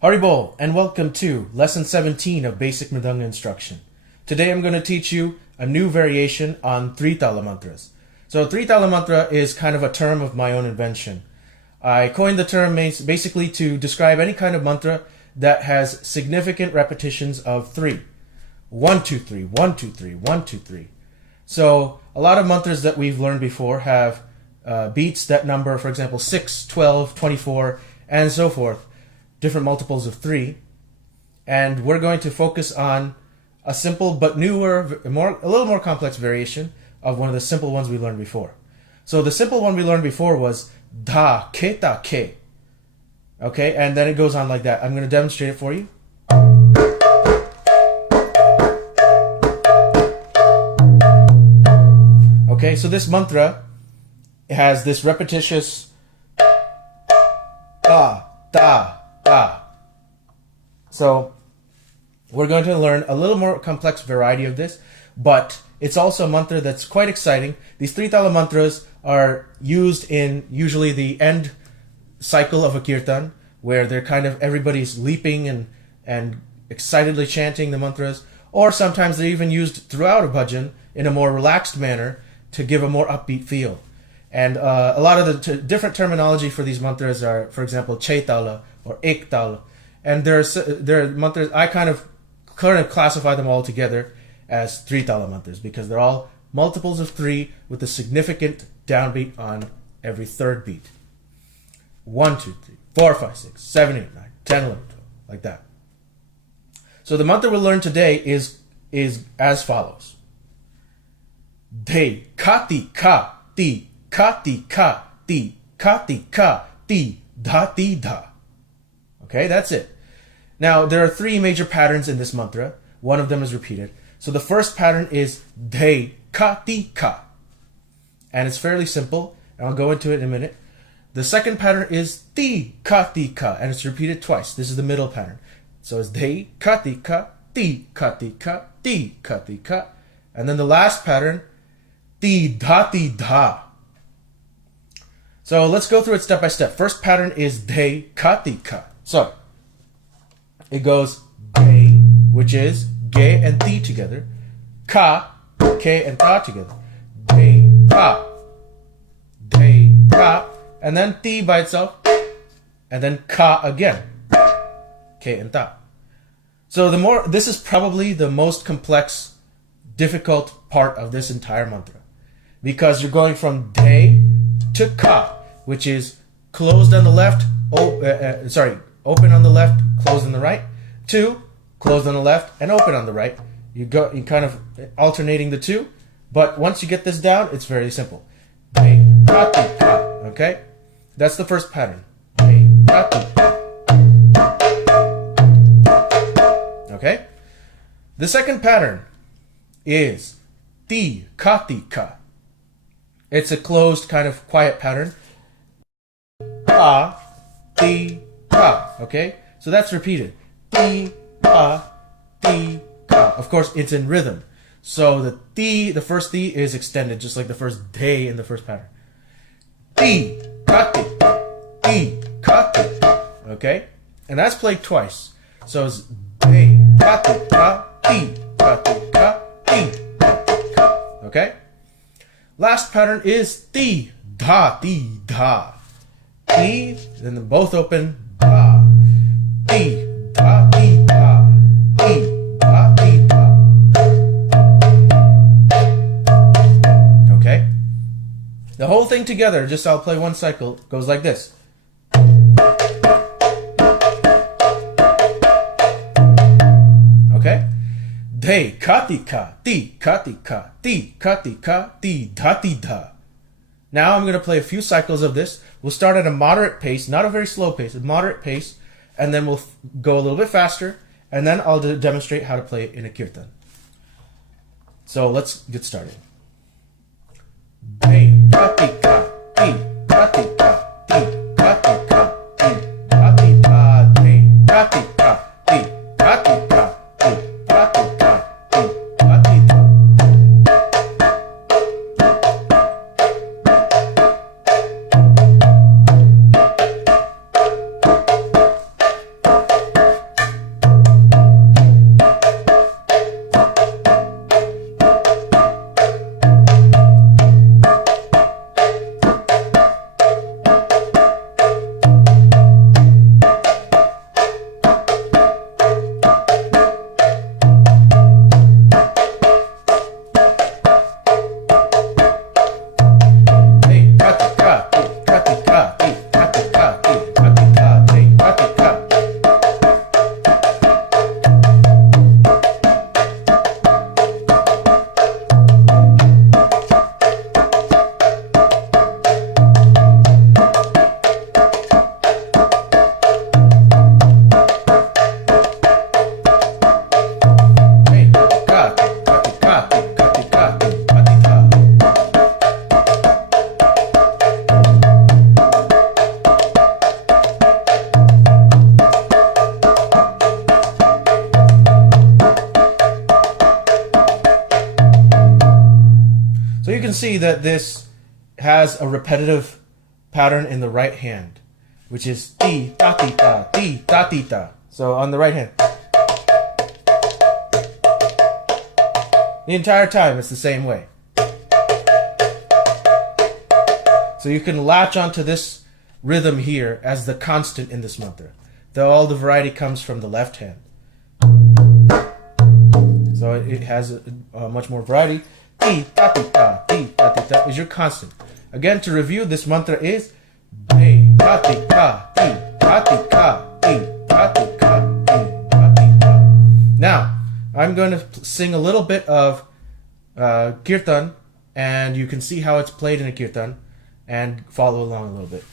Haribol, and welcome to Lesson 17 of Basic Mridanga Instruction. Today I'm going to teach you a new variation on three Tala mantras. So three Tala mantra is kind of a term of my own invention. I coined the term basically to describe any kind of mantra that has significant repetitions of three. 1, 2, 3, 1, 2, 3, 1, 2, 3. So a lot of mantras that we've learned before have beats that number, for example, 6, 12, 24, and so forth. Different multiples of 3, and we're going to focus on a simple but newer, a little more complex variation of one of the simple ones we learned before. So the simple one we learned before was Dha Kha Ti Kha. Okay, and then it goes on like that. I'm going to demonstrate it for you. Okay, so this mantra has this repetitious da, da, da. So we're going to learn a little more complex variety of this, but it's also a mantra that's quite exciting. These three Tala mantras are used in usually the end cycle of a kirtan, where they're kind of everybody's leaping and excitedly chanting the mantras, or sometimes they're even used throughout a bhajan in a more relaxed manner to give a more upbeat feel. And a lot of the different terminology for these mantras are, for example, Chaitala or Ek Tala. And there are mantras, I kind of classify them all together as three Tala mantras because they're all multiples of 3 with a significant downbeat on every third beat. 1, 2, 3, 4, 5, 6, 7, 8, 9, 10, 11, 12, like that. So the mantra we'll learn today is as follows. Dhe Kha Ti Kha, Ti Kha Ti Kha, Ti Kha Ti Kha, Ti Dha Ti Dha. Okay, that's it. Now, there are 3 major patterns in this mantra. One of them is repeated. So the first pattern is Dhe Kha Ti Kha. And it's fairly simple, and I'll go into it in a minute. The second pattern is Ti Kha Ti Kha, and it's repeated twice. This is the middle pattern. So it's Dhe Kha Ti Kha, Ti Kha Ti Kha, Ti Kha Ti Kha. And then the last pattern, Ti Dha Ti Dha. So let's go through it step by step. First pattern is Dhe Kha Ti Kha. So it goes Dhe, which is Ge and Ti together, Ka, Ke and Ta together, Dhe Ka, Dhe Ka, and then Ti by itself, and then Ka again, Ke and Ta. So this is probably the most complex, difficult part of this entire mantra, because you're going from Dhe to Ka, which is closed on the left, open on the left, closed on the right, to closed on the left and open on the right. You kind of alternating the two, but once you get this down, it's very simple. Dhe Kha Ti Kha. Okay, that's the first pattern. Dhe Kha Ti Kha. Okay, the second pattern is Dhe Kha Ti Kha. It's a closed kind of quiet pattern. Ka, Ti, Ka. Okay, so that's repeated. Ti, Ka, Ti, Ka. Of course, it's in rhythm. So the first Ti is extended, just like the first Dhe in the first pattern. Ti, Ka, Ti, Ti, Ka, Ti. Okay, and that's played twice. So it's Dhe, Ka, Ti, Ka, Ti, Ka, Ti, Ka, Ti, Ka, Ti, Ka. Okay. Last pattern is Ti, Dha, Ti, Dha. Ti, then both open, Dha. Ti, Dha, Ti, Dha. Ti, Dha, Ti, Dha. Okay? The whole thing together, just I'll play one cycle, goes like this. Okay? Dhe Kha Ti Kha, Ti Kha Ti Kha, Ti Kha Ti Kha, Ti Dha Ti Dha. Now I'm going to play a few cycles of this. We'll start at a moderate pace, not a very slow pace, a moderate pace, and then we'll go a little bit faster, and then I'll demonstrate how to play it in a kirtan. So let's get started. Dhe Kha Ti Kha, Ti Kha Ti Kha, Ti Kha Ti Kha, Ti Dha Ti Dha, Dhe Kha Ti Kha, Ti Kha Ti Kha, Ti Kha Ti Kha, Ti Dha Ti Dha. see that this has a repetitive pattern in the right hand, which is Ti Dha Ti Dha, Ti Dha Ti Dha. So on the right hand, the entire time it's the same way. So you can latch onto this rhythm here as the constant in this mantra, though all the variety comes from the left hand. So it has much more variety. Ti Dha Ti Dha, Ti Dha Ti Dha is your constant. Again, to review, this mantra is Dhe Kha Ti Kha, Ti Dha Ti Kha, Ti Dha Ti Kha, Ti Dha Ti Dha. Now, I'm going to sing a little bit of kirtan, and you can see how it's played in a kirtan, and follow along a little bit.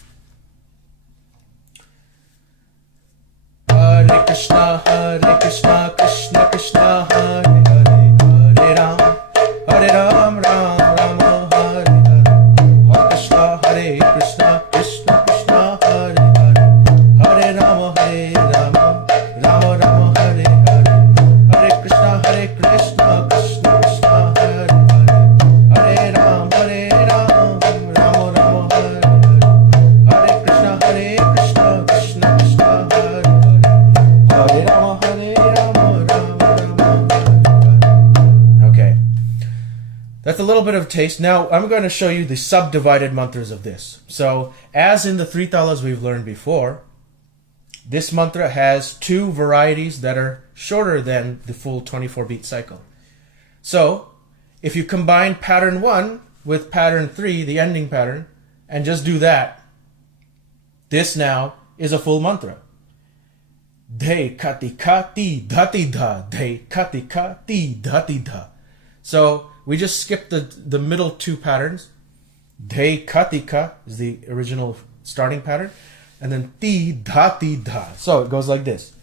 Hare Krishna, Krishna Krishna, Hare Hare, Hare Ram, Ram Ram, Hare Hare, Hare Krishna, Krishna Krishna, Hare Hare, Hare Ram, Ram Ram, Hare Hare, Hare Krishna, Krishna Krishna, Hare Hare, Hare Ram, Ram Ram, Hare Hare, Hare Krishna, Krishna Krishna, Hare Hare, Hare Ram, Okay, that's a little bit of a taste. Now I'm going to show you the subdivided mantras of this. So as in the 3 talas we've learned before, this mantra has 2 varieties that are shorter than the full 24-beat cycle. So if you combine pattern 1 with pattern 3, the ending pattern, and just do that, this now is a full mantra. Dhe Kha Ti Kha, Ti Dha Ti Dha, Dhe Kha Ti Kha, Ti Dha Ti Dha. So we just skipped the middle 2 patterns. Dhe Kha Ti Kha is the original starting pattern, and then Ti Dha Ti Dha. So it goes like this.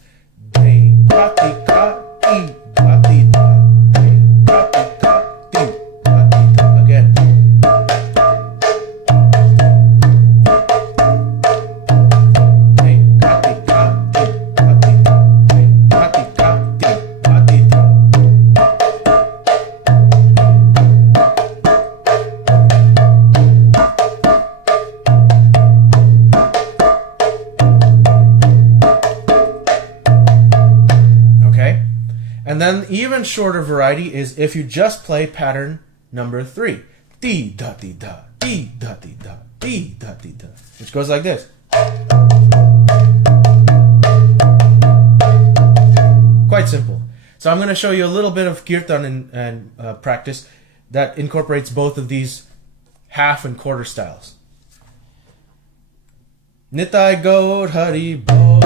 Dhe Kha Ti Kha, Ti Dha Ti Dha, Dhe Kha Ti Kha, Ti Dha Ti Dha. Again. And then even shorter variety is if you just play pattern number 3. Ti Dha Ti Dha, Ti Dha Ti Dha, Ti Dha Ti Dha, which goes like this. Quite simple. So I'm going to show you a little bit of kirtan and practice that incorporates both of these half and quarter styles. Nitai Gaur Hari Bo.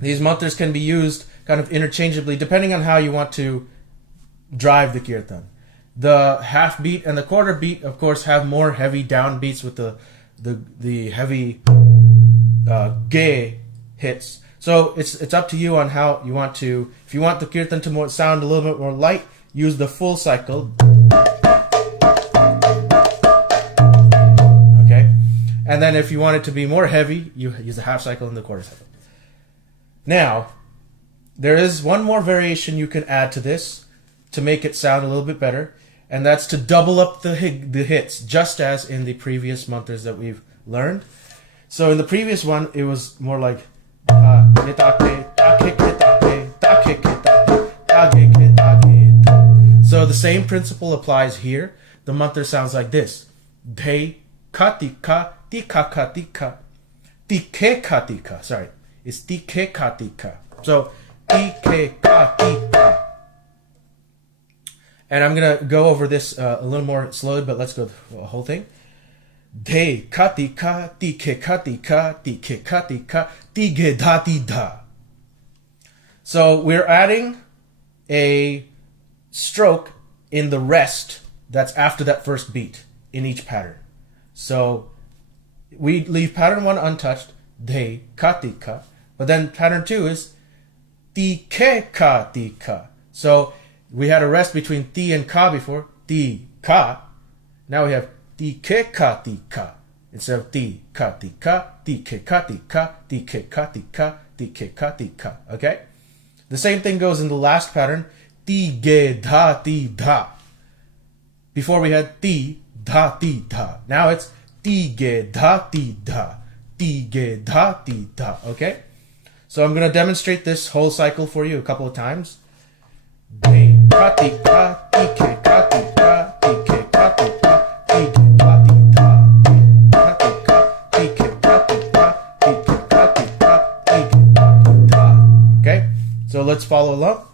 These mantras can be used kind of interchangeably depending on how you want to drive the kirtan. The half beat and the quarter beat, of course, have more heavy downbeats with the heavy ge hits. So it's up to you on how you want to. If you want the kirtan to sound a little bit more light, use the full cycle. Okay, and then if you want it to be more heavy, you use the half cycle and the quarter cycle. Now, there is one more variation you can add to this to make it sound a little bit better, and that's to double up the hits, just as in the previous mantras that we've learned. So in the previous one, it was more like so the same principle applies here. The mantra sounds like this. Dhe Kha Ti Kha, Ti Kha Ti Kha, Ti Kha Ti Kha. Sorry. It's Dhe Kha Ti Kha. So, Dhe Kha Ti Kha. And I'm going to go over this a little more slowly, but let's go the whole thing. Dhe Kha Ti Kha, Dhe Kha Ti Kha, Dhe Kha Ti Kha, Dha Ti Dha. So, we're adding a stroke in the rest that's after that first beat in each pattern. So we leave pattern 1 untouched, Dhe Kha Ti Kha, but then pattern 2 is Dhe Kha Ti Kha. So we had a rest between Ti and Ka before, Dhe Kha. Now we have Dhe Kha Ti Kha. Instead of Dhe Kha Ti Kha, Dhe Kha Ti Kha, Dhe Kha Ti Kha, Dhe Kha Ti Kha. Okay? The same thing goes in the last pattern, Dha Ti Dha. Before we had Dha Ti Dha. Now it's Dha Ti Dha. Dha Ti Dha. Okay? So I'm going to demonstrate this whole cycle for you a couple of times. Dhe Kha Ti Kha, Dhe Kha Ti Kha, Dhe Kha Ti Kha, Dhe Kha Ti Dha. Okay? So let's follow along.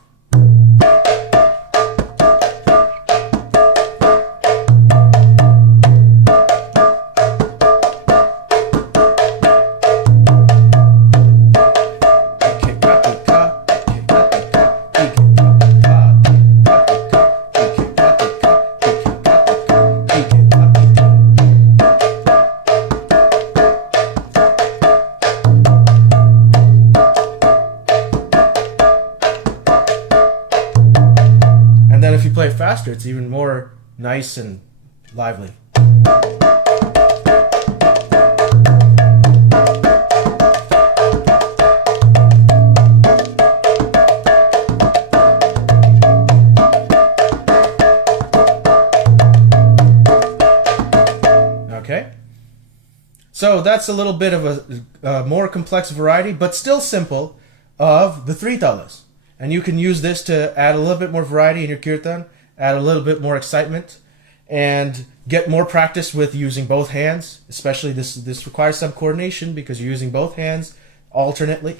And then if you play faster, it's even more nice and lively. Okay? So that's a little bit of a more complex variety, but still simple, of the 3 talas. And you can use this to add a little bit more variety in your kirtan, add a little bit more excitement, and get more practice with using both hands. Especially this requires some coordination because you're using both hands alternately.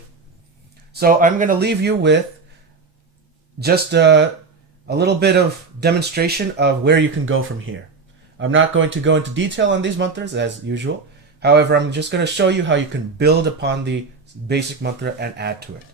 So I'm going to leave you with just a little bit of demonstration of where you can go from here. I'm not going to go into detail on these mantras as usual. However, I'm just going to show you how you can build upon the basic mantra and add to it.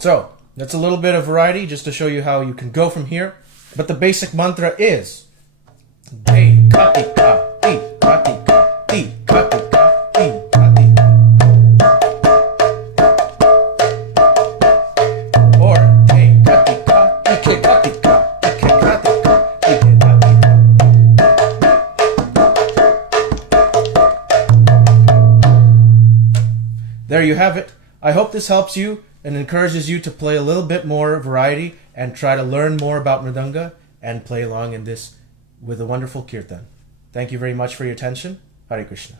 So that's a little bit of variety just to show you how you can go from here. But the basic mantra is Dhe Kha Ti Kha, Dhe Kha Ti Kha, Dhe Kha Ti Kha, Dhe Kha Ti Kha. Or Dhe Kha Ti Kha, Dhe Kha Ti Kha, Dhe Kha Ti Kha, Dhe Kha Ti Kha. There you have it. I hope this helps you and encourages you to play a little bit more variety and try to learn more about Mridanga and play along in this with a wonderful kirtan. Thank you very much for your attention. Hare Krishna.